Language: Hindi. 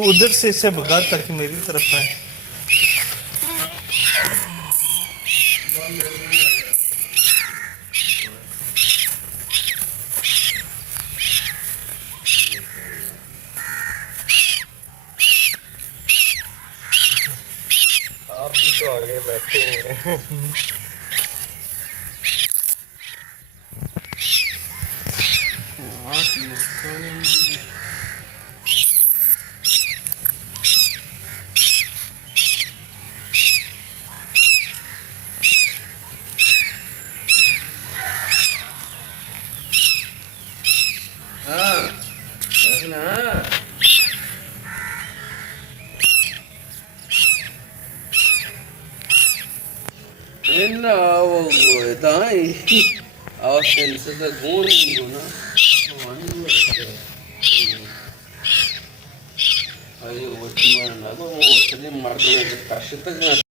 तू उधर से इसे भगा ताकि मेरी तरफ आए। आप भी तो आगे बैठे हैं। हाँ ना என்ன தான் அவஸ்தை கூணு ಅಯ್ಯೋ ಒಟ್ಟು ಮಾಡ್ತಾರೆ ಕಷ್ಟ